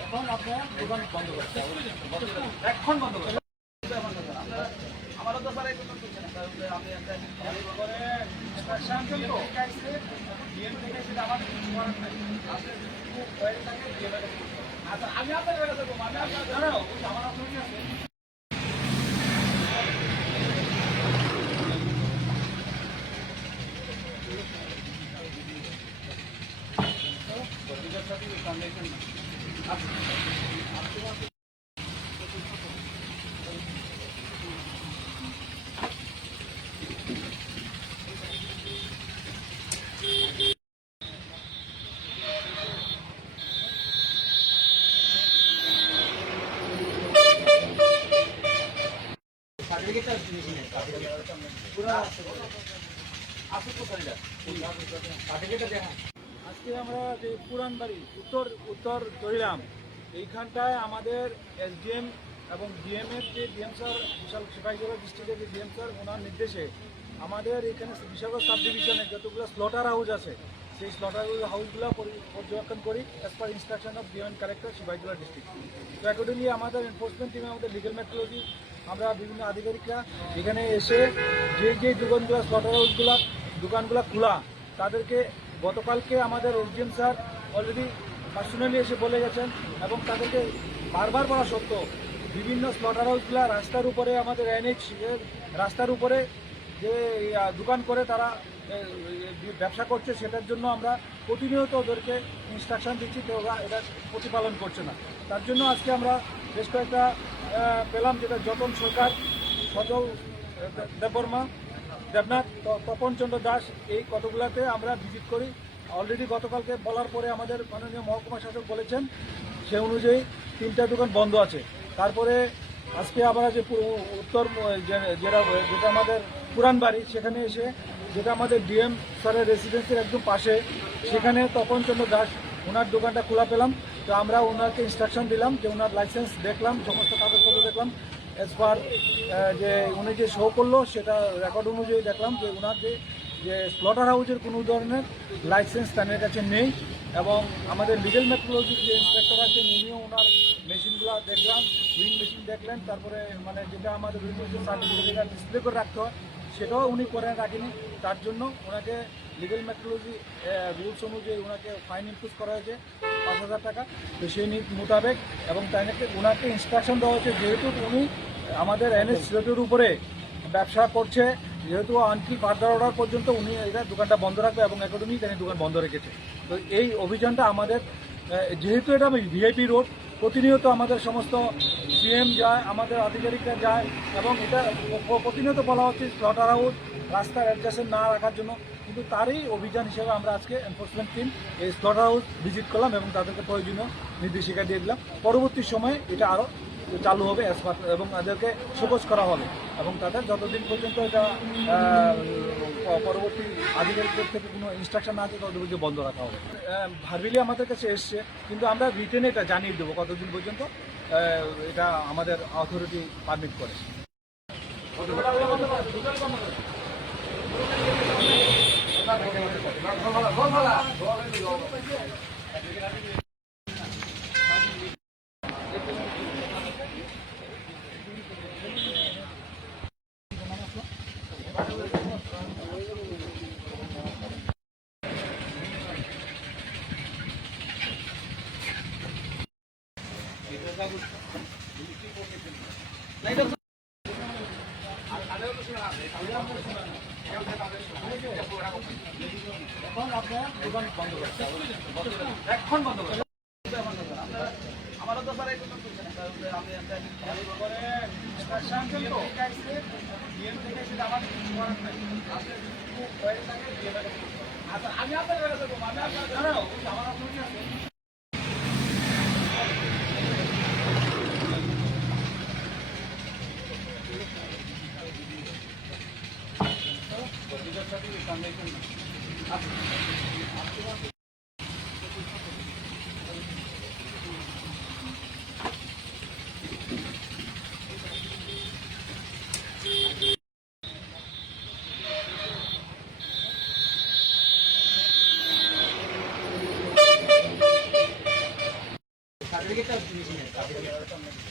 এখন আপনার দোকান বন্ধ করতে বন্ধ করতে আমারও তো স্যার না। আমি একটা যে আমার কিছু করার খুব আমি আপনার কাছে আমি আপনার। আমার authority আছে। সার্টিফিকেটটা দিয়েছি না, সার্টিফিকেটটা পুরো আছে। আজকে আমরা যে পুরান বাড়ি, উত্তর উত্তর দরিলাম এইখানটায় আমাদের এসডিএম এবং ডিএম এর যে ডিএম স্যার বিশাল সিপাহীজলা ডিস্ট্রিক্টের যে ডিএম স্যার ওনার নির্দেশে আমাদের এখানে বিশালগড় সাব ডিভিশনে যতগুলো স্লটার হাউস আছে, সেই স্লটার হাউসগুলো পর্যবেক্ষণ করি as per instruction of DM collector Sepahijala district তো অ্যাকর্ডিংলি আমাদের এনফোর্সমেন্ট টিমে আমাদের লিগেল মেট্রোলজি আমরা বিভিন্ন আধিকারিকরা এখানে এসে যে যে দোকানগুলো স্লটার হাউসগুলো দোকানগুলো খোলা, তাদেরকে গতকালকে আমাদের এসডিএম স্যার অলরেডি পার্সোনালি এসে বলে গেছেন এবং তাদেরকে বারবার বলা সত্ত্বেও বিভিন্ন স্লটার হাউসগুলো রাস্তার উপরে আমাদের এনএইচ রাস্তার উপরে যে দোকান করে তারা ব্যবসা করছে সেটার জন্য আমরা প্রতিনিয়ত ওদেরকে ইনস্ট্রাকশন দিচ্ছি তো ওরা এটা প্রতিপালন করছে না। তার জন্য আজকে আমরা বেশ কয়েকটা পেলাম যেটা যতন সরকার, সজল দেববর্মা দেবনাথ, ত- তপনচন্দ্র দাস, এই কতগুলাতে আমরা ভিজিট করি। অলরেডি গতকালকে বলার পরে আমাদের মাননীয় মহকুমা শাসক বলেছেন, সে অনুযায়ী তিনটা দোকান বন্ধ আছে। তারপরে আজকে আমরা যে উত্তর যেটা যেটা আমাদের পুরান বাড়ি, সেখানে এসে যেটা আমাদের ডিএম স্যারের রেসিডেন্সির একদম পাশে, সেখানে তপনচন্দ্র দাস, ওনার দোকানটা খোলা পেলাম। তো আমরা ওনাকে ইনস্ট্রাকশন দিলাম যে ওনার লাইসেন্স দেখলাম, সমস্ত কাগজপত্র দেখলাম। অ্যাজ পার যে উনি যে শো করল, সেটা রেকর্ড অনুযায়ী দেখলাম যে ওনার যে যে স্লটার হাউসের কোনো ধরনের লাইসেন্স তাদের কাছে নেই এবং আমাদের লিগেল মেট্রোলজির যে ইন্সপেক্টর আছেন, উনিও ওনার মেশিনগুলো দেখলাম উইং মেশিন দেখলেন, তারপরে মানে যেটা আমাদের সার্টিফিকেট ডিসপ্লে করে রাখতে হয়, সেটাও উনি করে রাখেনি। তার জন্য ওনাকে লিগেল মেট্রোলজি রুলস অনুযায়ী ওনাকে ফাইন ইম্পোজ করা হয়েছে, পাঁচ হাজার টাকা। তো সেই মোতাবেক এবং তাকে ওনাকে ইনস্ট্রাকশন দেওয়া হয়েছে, যেহেতু উনি আমাদের এনএস সিলেটের উপরে ব্যবসা করছে। যেহেতু আনকি ফার্দার অর্ডার পর্যন্ত উনি এটা দোকানটা বন্ধ রাখবে এবং একাডেমি তিনি দোকান বন্ধ রেখেছে। তো এই অভিযানটা আমাদের যেহেতু এটা ভিআইপি রোড, প্রতিনিয়ত আমাদের সমস্ত সিএম যায়, আমাদের আধিকারিকরা যায় এবং এটা প্রতিনিয়ত বলা হচ্ছে স্লটার হাউস রাস্তার অ্যাডজাস্টেন্ট না রাখার জন্য। কিন্তু তারই অভিযান হিসেবে আমরা আজকে এনফোর্সমেন্ট টিম এই স্লটার হাউস ভিজিট করলাম এবং তাদেরকে প্রয়োজনীয় নির্দেশিকা দিয়ে দিলাম। পরবর্তী সময়ে এটা আরও চালু হবে এবং তাদেরকে শোকজ করা হবে। এবং তাদের যতদিন পর্যন্ত এটা পরবর্তী আধিকারিকদের থেকে কোনো ইনস্ট্রাকশন না আছে, ততদিন বন্ধ রাখা হবে। ভার্বিলি আমাদের কাছে এসছে, কিন্তু আমরা রিটেনে এটা জানিয়ে দেবো কতদিন পর্যন্ত এটা আমাদের অথরিটি পারমিট করে আপনার দোকান বন্ধ করতে হবে এখন বন্ধ করতে হবে আমারও তো স্যার এই দোকান চলছে না। স্যার, আমি একটা instruction তো। DM দেখেছি যে আমার কিছু করার নাই। আপনি এর উপর। আচ্ছা, আমি আপনার আমি আপনার কাছে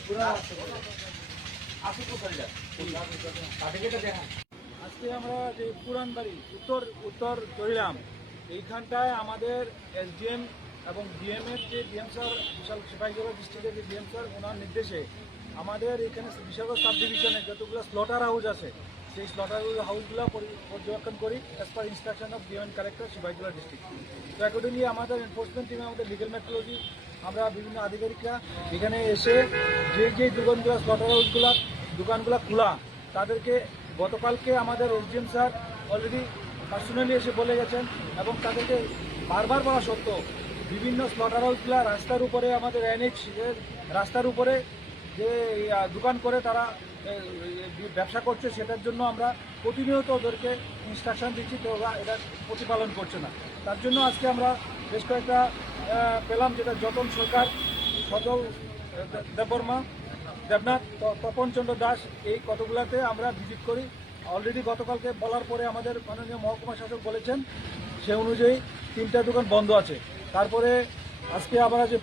पूरा आपको चल जाए सर्टिफिकेट देखा। আজকে আমরা যে পুরান বাড়ি উত্তর উত্তর চড়িলাম এইখানটায় আমাদের এসডিএম এবং ডিএম এর যে ডিএম স্যার বিশাল সিপাহীজলা ডিস্ট্রিক্টের যে ডিএম স্যার ওনার নির্দেশে আমাদের এখানে বিশাল সাব ডিভিশনে যতগুলো স্লটার হাউস আছে, সেই স্লটার হাউসগুলো পর্যবেক্ষণ করি as per instruction of DM collector Sepahijala district তো অ্যাকর্ডিংলি আমাদের এনফোর্সমেন্ট টিমে আমাদের লিগেল মেট্রোলজি আমরা বিভিন্ন আধিকারিকরা এখানে এসে যে যে দোকানগুলো স্লটার হাউসগুলো দোকানগুলো খোলা, তাদেরকে গতকালকে আমাদের এসডিএম স্যার অলরেডি পার্সোনালি এসে বলে গেছেন এবং তাদেরকে বারবার বলা সত্ত্বেও বিভিন্ন স্লটার হাউসগুলো রাস্তার উপরে আমাদের এনএইচ রাস্তার উপরে যে দোকান করে তারা ব্যবসা করছে সেটার জন্য আমরা প্রতিনিয়ত ওদেরকে ইনস্ট্রাকশন দিচ্ছি তো ওরা এটা প্রতিপালন করছে না। তার জন্য আজকে আমরা বেশ কয়েকটা পেলাম যেটা যতন সরকার আহ, দেববর্মা দেবনাথ তপনচন্দ্র দাস, এই কতগুলাতে আমরা ভিজিট করি। অলরেডি গতকালকে বলার পরে আমাদের মাননীয় মহকুমা শাসক বলেছেন, সে অনুযায়ী তিনটা দোকান বন্ধ আছে। তারপরে আজকে আমরা যে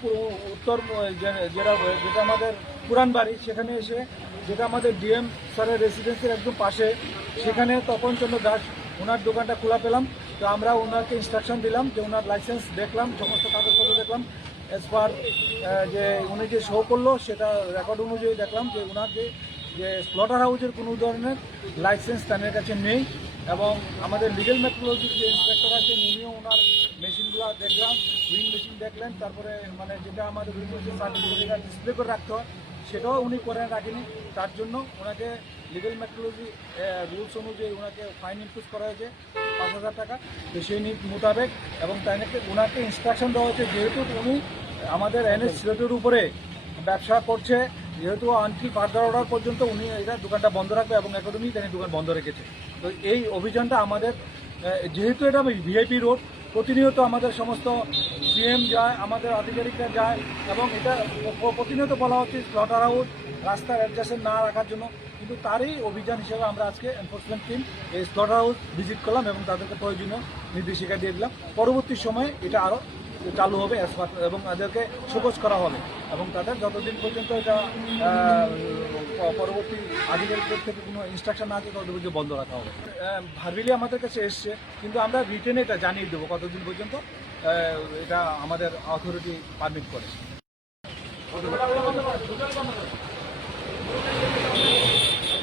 উত্তর যেটা যেটা আমাদের পুরান বাড়ি, সেখানে এসে যেটা আমাদের ডিএম স্যারের রেসিডেন্সির একদম পাশে, সেখানে তপনচন্দ্র দাস, ওনার দোকানটা খোলা পেলাম। তো আমরা ওনাকে ইনস্ট্রাকশন দিলাম যে ওনার লাইসেন্স দেখলাম, সমস্ত কাগজপত্র দেখলাম। অ্যাজ পার যে উনি যে শো করল, সেটা রেকর্ড অনুযায়ী দেখলাম যে ওনার যে স্লটার হাউসের কোনো ধরনের লাইসেন্স তাদের কাছে নেই এবং আমাদের লিগেল মেট্রোলজির যে ইন্সপেক্টর আছেন উনিও ওনার মেশিনগুলো দেখলাম উইং মেশিন দেখলেন, তারপরে মানে যেটা আমাদের সার্টিফিকেট ডিসপ্লে করে রাখতে হয়, সেটাও উনি করে রাখেনি। তার জন্য ওনাকে লিগেল মেট্রোলজি রুলস অনুযায়ী ওনাকে ফাইন ইম্পোজ করা হয়েছে। পাঁচ হাজার টাকা। তো সেই মোতাবেক এবং তাই নাকি ওনাকে ইনস্ট্রাকশন দেওয়া হয়েছে, যেহেতু উনি আমাদের এনএস সিলেটের উপরে ব্যবসা করছে, যেহেতু আনকি ফার্দার অর্ডার পর্যন্ত উনি এটা দোকানটা বন্ধ রাখবে এবং একাডেমি তিনি দোকান বন্ধ রেখেছে। তো এই অভিযানটা আমাদের যেহেতু এটা ভিআইপি রোড প্রতিনিয়ত আমাদের সমস্ত সিএম যায়, আমাদের আধিকারিকরা যায় এবং এটা প্রতিনিয়ত বলা হচ্ছে স্লটার হাউস রাস্তার অ্যাডজাস্টেন্ট না রাখার জন্য। কিন্তু তারই অভিযান হিসেবে আমরা আজকে এনফোর্সমেন্ট টিম এই স্লটার হাউস ভিজিট করলাম এবং তাদেরকে প্রয়োজনীয় নির্দেশিকা দিয়ে দিলাম। পরবর্তী সময়ে এটা আরও চালু হবে এবং তাদেরকে সুপোজ করা হবে এবং তাদের যতদিন পর্যন্ত এটা পরবর্তী আধিকারিকদের থেকে কোনো ইনস্ট্রাকশন না আছে ততদিন বন্ধ রাখা হবে। ভার্বিলি আমাদের কাছে এসছে, কিন্তু আমরা রিটেনে এটা জানিয়ে দেবো কতদিন পর্যন্ত এটা আমাদের অথরিটি পারমিট করে